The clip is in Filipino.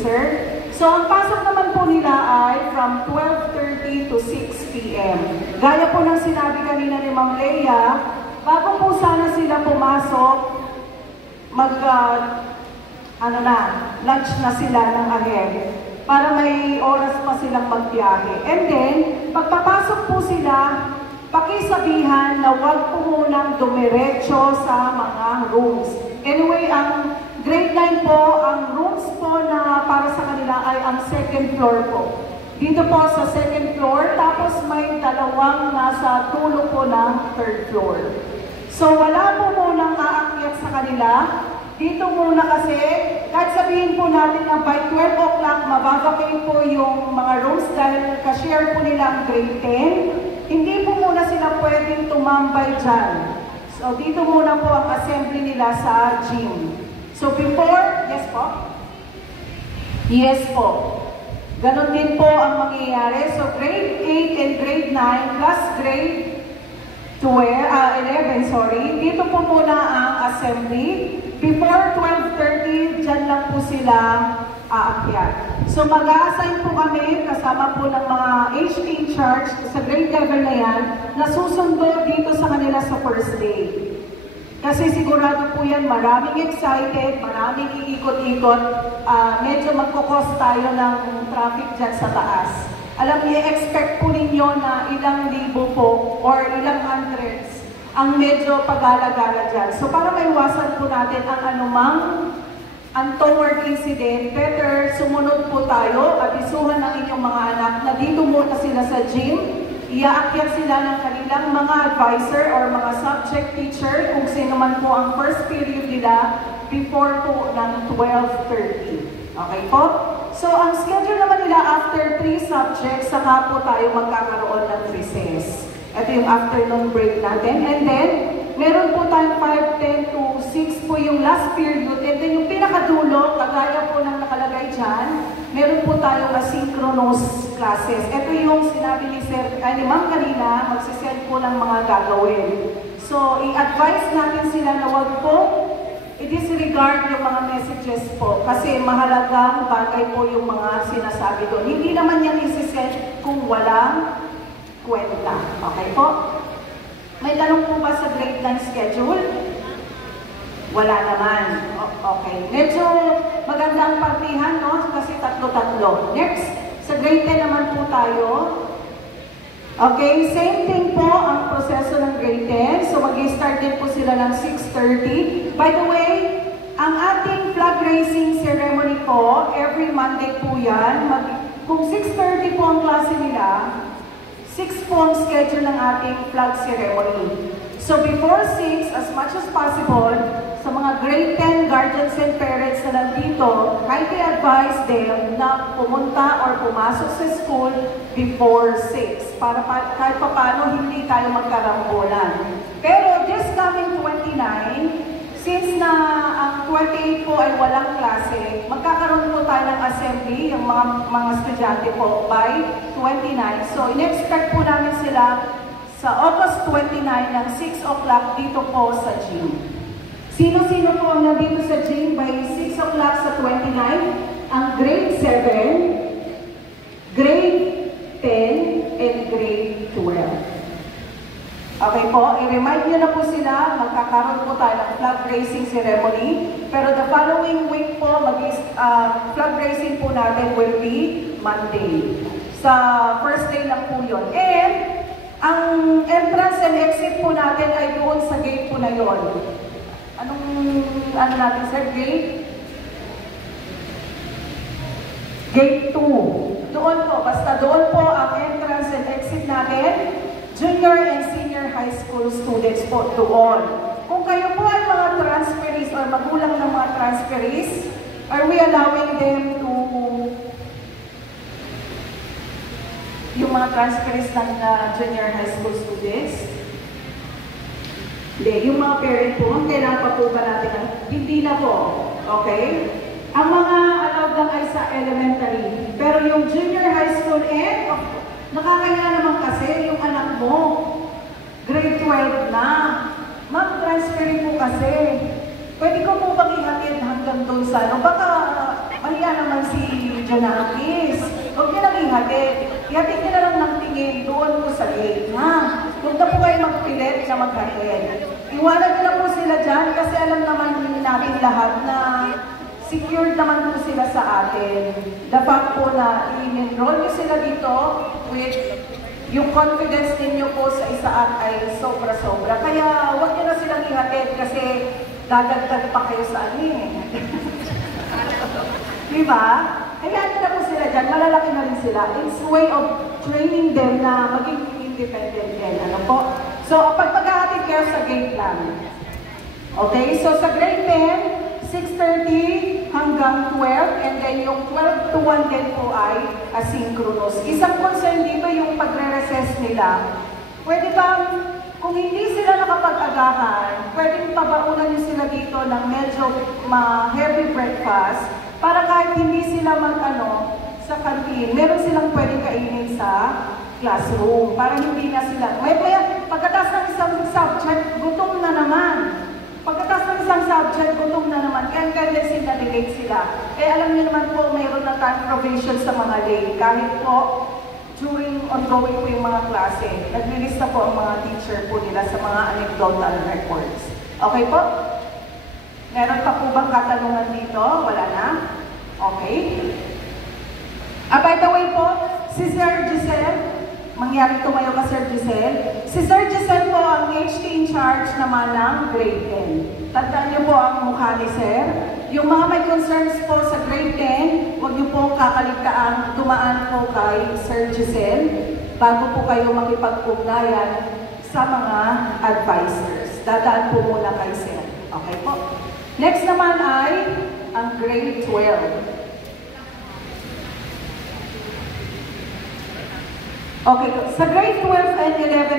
sir. So, ang pasok naman po nila ay from 12:30 to 6 p.m. Gaya po ng sinabi kanina ni Ma'am Leia, bago po sana sila pumasok, lunch na sila ng ahead para may oras pa silang magbiyahe. And then, pagpapasok po sila, pakisabihan na huwag po munang dumiretso sa mga rooms. Anyway, ang grade 9 po, ang rooms po na para sa kanila ay ang second floor po. Dito po sa second floor, tapos may dalawang nasa tulo po ng third floor. So wala po munang aakyat sa kanila. Dito muna kasi, kahit sabihin po natin na by 12 o'clock, mababakay po yung mga rooms dahil ka-share po nila ang grade 10. Hindi po muna sila pwedeng tumambay dyan. So dito muna po ang assembly nila sa gym. So before, yes po? Yes po. Ganon din po ang mangyayari. So grade 8 and grade 9 plus grade 11, dito po muna ang assembly. Before 12:30, dyan lang po sila aakyat. So mag-a-assign po kami kasama po ng mga HT in charge sa grade level na yan na susundo dito sa kanila sa first day. Kasi sigurado po yan, maraming excited, maraming iikot-ikot, medyo magkukos tayo ng traffic dyan sa taas. Alam niyo, expect po ninyo na ilang libo po or ilang hundreds ang medyo pagala-gala dyan. So para maiwasan po natin ang anumang untoward incident, better sumunod po tayo, abisuhan ng inyong mga anak na dito muna sila sa gym, iaakyat sila ng kanilang mga advisor or mga subject teacher kung sino man po ang first period nila before po ng 12:30. Okay po? So, ang schedule naman nila after 3 subjects, saka po tayo magkakaroon ng recess. Ito yung afternoon break natin. And then, meron po tayong 5:10 to 6 po yung last period. And then yung pinakadulo, kagaya po ng nakalagay dyan, meron po tayong asynchronous classes. Ito yung sinabi ni Ma'am kanina, magsisend po ng mga gagawin. So, i-advise natin sila na wag po i-disregard yung mga messages po kasi mahalagang bagay po yung mga sinasabi doon. Hindi naman yan isi-send kung walang kwenta. Okay po? May tanong po ba sa grade 9 schedule? Wala naman. Okay. Medyo magandang partihan, no? Kasi tatlo-tatlo. Next, sa grade 10 naman po tayo. Okay, same thing po ang proseso ng grade 10. So mag-start din po sila ng 6:30. By the way, ang ating flag raising ceremony po, every Monday po yan. Kung 6:30 po ang klase nila, 6 po ang schedule ng ating flag ceremony. So before 6, as much as possible, sa mga grade 10 guardians and parents na nandito, kindly advise them na pumunta or pumasok sa school before 6 para kahit paano hindi tayo magkarambulan. Pero this coming 29, since na ang 28 po ay walang klase, magkakaroon po tayo ng assembly, yung mga estudyante po, by 29. So in-expect po namin sila sa August 29 ng 6 o'clock dito po sa gym. Sino-sino po ang nandito sa gym by 6 o'clock sa 29? Ang grade 7, grade 10, and grade 12. Okay po, i-remind nyo na po sila, magkakaroon po tayo ng flag raising ceremony. Pero the following week po, flag raising po natin will be Monday. Sa first day lang po yun. And ang entrance and exit po natin ay doon sa gate po na yun. Ano natin sir? Gate 2. Doon po, basta doon po ang entrance and exit natin. Junior and senior high school students po doon. Kung kayo po ay mga transferees or magulang ng mga transferees, are we allowing them to yung mga transferees ng junior high school students? Hindi, yung mga parent po, kailangan pa po ba natin? Hindi na po. Okay? Ang mga allowed lang ay sa elementary. Pero yung junior high school nakakaya naman kasi yung anak mo, grade 12 na. Ma'am, transferin po kasi. Pwede ko po bang ihatid hanggang doon sa baka mahiya naman si Junakis. Huwag niyo nang ihatid. Ihatid niyo na lang ng tingin doon po sa gate, ha? Huwag na po kayo magpilit na maghatid. Iwanan niyo na po sila dyan kasi alam naman natin lahat na secured naman po sila sa atin. The fact po na i-enroll niyo sila dito with yung confidence ninyo po sa isaan ay sobra-sobra. Kaya huwag niyo na silang ihatid kasi dadagdag pa kayo sa anin. Diba? Kaya na po sila dyan, malalaki na rin sila. It's way of training them na maging independent din. Ano po? So, pag maghahatid kayo sa gate lang. Okay? So, sa grade 10, 6:30 hanggang 12, and then yung 12 to 1 din po ay asynchronous. Isang concern dito yung pagre-recess nila. Pwede ba, kung hindi sila nakapag-agahan, pwedeng pabaunan niyo sila dito ng medyo heavy breakfast para kahit hindi sila sa canteen, meron silang pwedeng kainin sa classroom para hindi na sila. Pagkatapos ng isang subject, gutom na naman. Pagkatapos ng isang subject, gutom na naman. Kaya tendency na late sila. Alam niyo naman po, mayroon na time provision sa mga day. Kahit po, during ongoing po yung mga klase, naglilista po ang mga teacher po nila sa mga anecdotal records. Okay po? Meron pa po bang katanungan dito? Wala na? Okay. By the way po, si Sir Giselle, mangyari tumayo ka Sir Giselle. Si Sir Giselle po ang HT in charge naman ng grade 10. Tandaan niyo po ang mukha ni Sir. Yung mga may concerns po sa grade 10, huwag niyo po kakaligtaan, dumaan po kay Sir Giselle bago po kayo makipag-ugnayan sa mga advisors. Dadaan po muna kay Sir. Okay po? Next naman ay ang grade 12. Okay, sa grade 12 and 11,